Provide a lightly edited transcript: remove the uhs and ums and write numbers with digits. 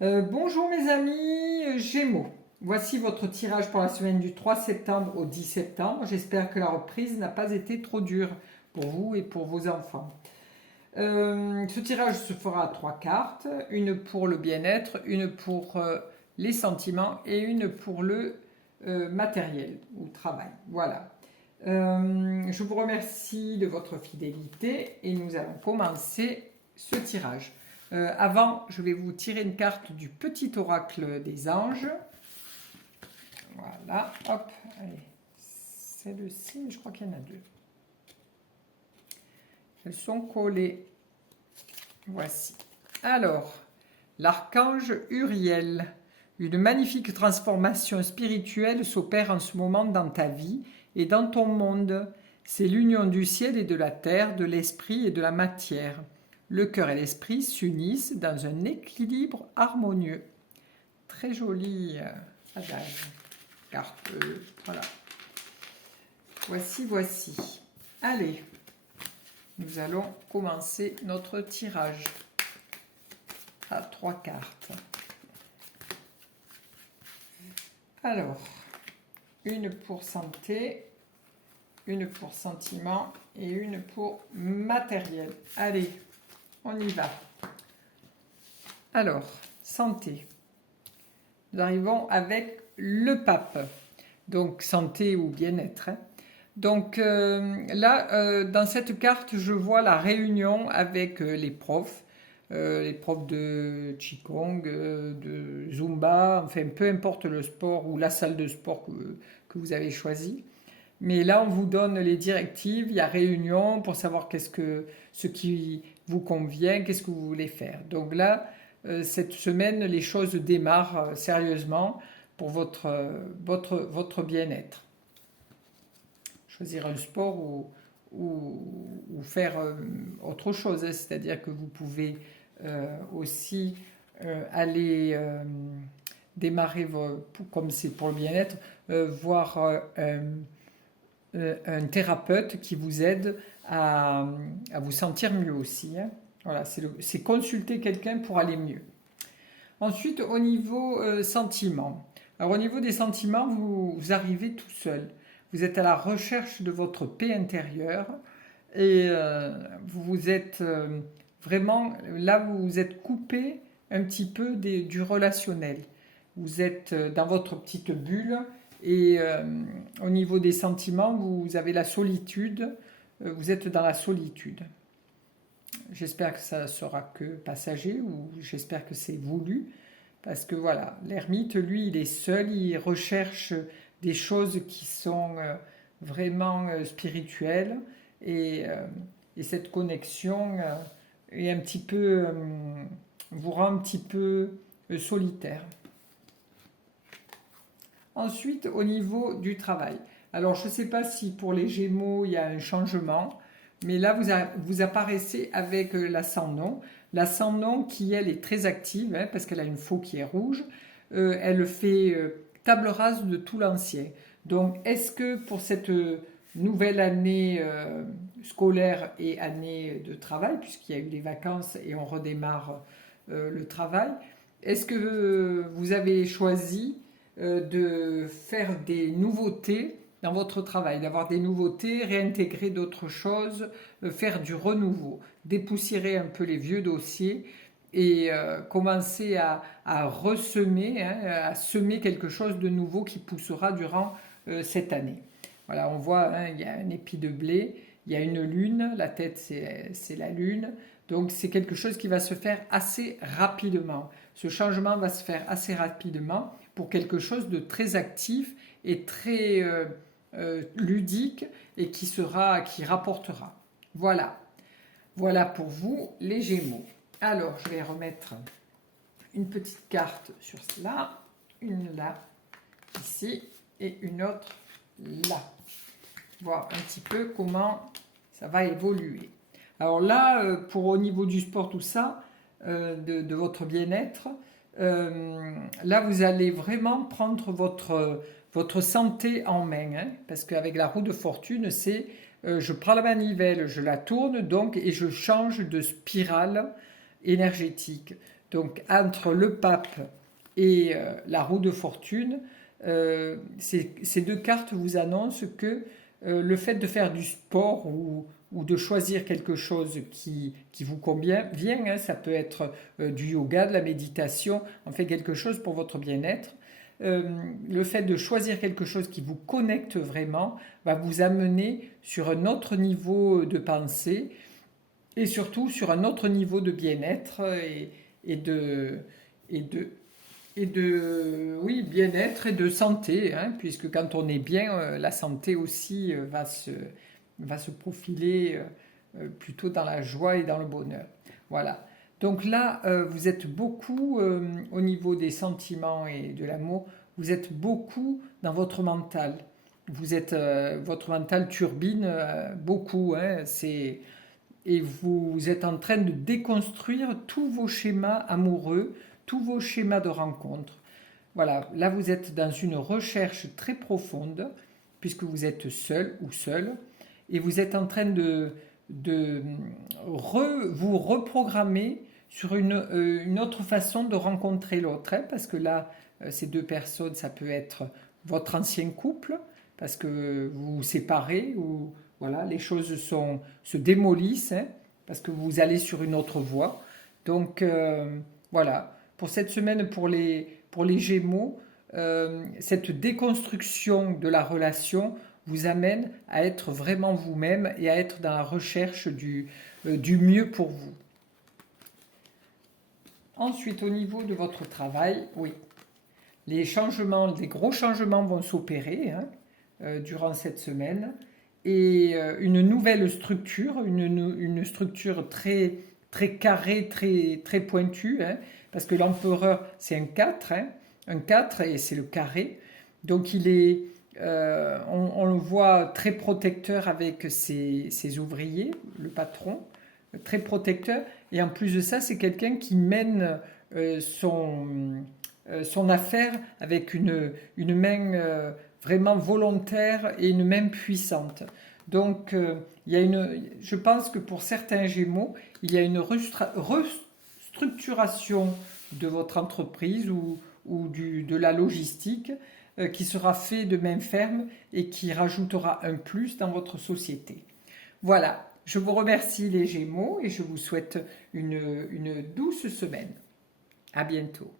Bonjour mes amis Gémeaux. Voici votre tirage pour la semaine du 3 septembre au 10 septembre. J'espère que la reprise n'a pas été trop dure pour vous et pour vos enfants. Ce tirage se fera à 3 cartes, une pour le bien-être, une pour les sentiments et une pour le matériel ou travail. Voilà. Je vous remercie de votre fidélité et nous allons commencer ce tirage. Avant, je vais vous tirer une carte du petit oracle des anges. Voilà, hop, allez, c'est le signe, je crois qu'il y en a deux. Elles sont collées. Voici. Alors, l'archange Uriel. Une magnifique transformation spirituelle s'opère en ce moment dans ta vie et dans ton monde. C'est l'union du ciel et de la terre, de l'esprit et de la matière. Le cœur et l'esprit s'unissent dans un équilibre harmonieux. Très joli adage. Carte, voilà. Voici. Allez, nous allons commencer notre tirage à 3 cartes. Alors, une pour santé, une pour sentiment et une pour matériel. Allez, on y va. Alors, santé. Nous arrivons avec le pape. Donc, santé ou bien-être. Donc là, dans cette carte, je vois la réunion avec les profs de Qigong, de Zumba, enfin peu importe le sport ou la salle de sport que vous avez choisi. Mais là, on vous donne les directives, il y a réunion pour savoir ce qui vous convient, qu'est-ce que vous voulez faire. Donc là, cette semaine, les choses démarrent sérieusement pour votre bien-être. Choisir un sport ou faire autre chose, hein. C'est-à-dire que vous pouvez aussi aller démarrer, comme c'est pour le bien-être, voir un thérapeute qui vous aide à vous sentir mieux aussi, hein. Voilà, c'est consulter quelqu'un pour aller mieux. Ensuite, au niveau sentiments. Alors, au niveau des sentiments, vous arrivez tout seul. Vous êtes à la recherche de votre paix intérieure et vous êtes vraiment, là, vous vous êtes coupé un petit peu du relationnel. Vous êtes dans votre petite bulle et au niveau des sentiments, vous avez la solitude, vous êtes dans la solitude. J'espère que ça sera que passager ou j'espère que c'est voulu parce que voilà, l'ermite, lui, il est seul, il recherche des choses qui sont vraiment spirituelles et cette connexion est un petit peu vous rend un petit peu solitaire. Ensuite, au niveau du travail. Alors, je ne sais pas si pour les Gémeaux, il y a un changement, mais là, vous apparaissez avec l'ascendant. L'ascendant qui, elle, est très active, hein, parce qu'elle a une faux qui est rouge. Elle fait table rase de tout l'ancien. Donc, est-ce que pour cette nouvelle année scolaire et année de travail, puisqu'il y a eu des vacances et on redémarre le travail, est-ce que vous avez choisi de faire des nouveautés dans votre travail, d'avoir des nouveautés, réintégrer d'autres choses, faire du renouveau, dépoussiérer un peu les vieux dossiers et commencer à ressemer, hein, à semer quelque chose de nouveau qui poussera durant cette année. Voilà, on voit, hein, il y a un épi de blé, il y a une lune, la tête c'est la lune, donc c'est quelque chose qui va se faire assez rapidement. Ce changement va se faire assez rapidement pour quelque chose de très actif et très ludique et qui rapportera. Voilà. Voilà pour vous les Gémeaux. Alors, je vais remettre une petite carte sur cela, une là, ici, et une autre là. Voir un petit peu comment ça va évoluer. Alors là, pour au niveau du sport, tout ça, de votre bien-être, là, vous allez vraiment prendre votre santé en main, hein, parce qu'avec la roue de fortune, c'est je prends la manivelle, je la tourne donc et je change de spirale énergétique. Donc entre le pape et la roue de fortune, ces deux cartes vous annoncent que le fait de faire du sport ou de choisir quelque chose qui vous convient, hein, ça peut être du yoga, de la méditation, en fait quelque chose pour votre bien-être. Le fait de choisir quelque chose qui vous connecte vraiment va vous amener sur un autre niveau de pensée et surtout sur un autre niveau de bien-être et de, et de, oui, bien-être et de santé, hein, puisque quand on est bien, la santé aussi va se profiler plutôt dans la joie et dans le bonheur. Voilà. Donc là, vous êtes beaucoup au niveau des sentiments et de l'amour, vous êtes beaucoup dans votre mental. Votre mental turbine beaucoup, hein, et vous êtes en train de déconstruire tous vos schémas amoureux, tous vos schémas de rencontre. Voilà, là vous êtes dans une recherche très profonde, puisque vous êtes seul ou seul, et vous êtes en train de vous reprogrammer sur une autre façon de rencontrer l'autre, hein, parce que là, ces deux personnes, ça peut être votre ancien couple, parce que vous vous séparez, ou voilà, les choses se démolissent, hein, parce que vous allez sur une autre voie. Donc voilà, pour cette semaine, pour les Gémeaux, cette déconstruction de la relation vous amène à être vraiment vous-même et à être dans la recherche du mieux pour vous. Ensuite, au niveau de votre travail, oui, les gros changements vont s'opérer, hein, durant cette semaine, et une nouvelle structure, une structure très, très carrée, très, très pointue, hein, parce que l'empereur, c'est un 4, hein, un 4 et c'est le carré. Donc on le voit très protecteur avec ses ouvriers, le patron, très protecteur. Et en plus de ça, c'est quelqu'un qui mène son affaire avec une main vraiment volontaire et une main puissante. Donc, je pense que pour certains Gémeaux, il y a une restructuration de votre entreprise ou de la logistique qui sera fait de main ferme et qui rajoutera un plus dans votre société. Voilà, je vous remercie les Gémeaux et je vous souhaite une douce semaine. À bientôt.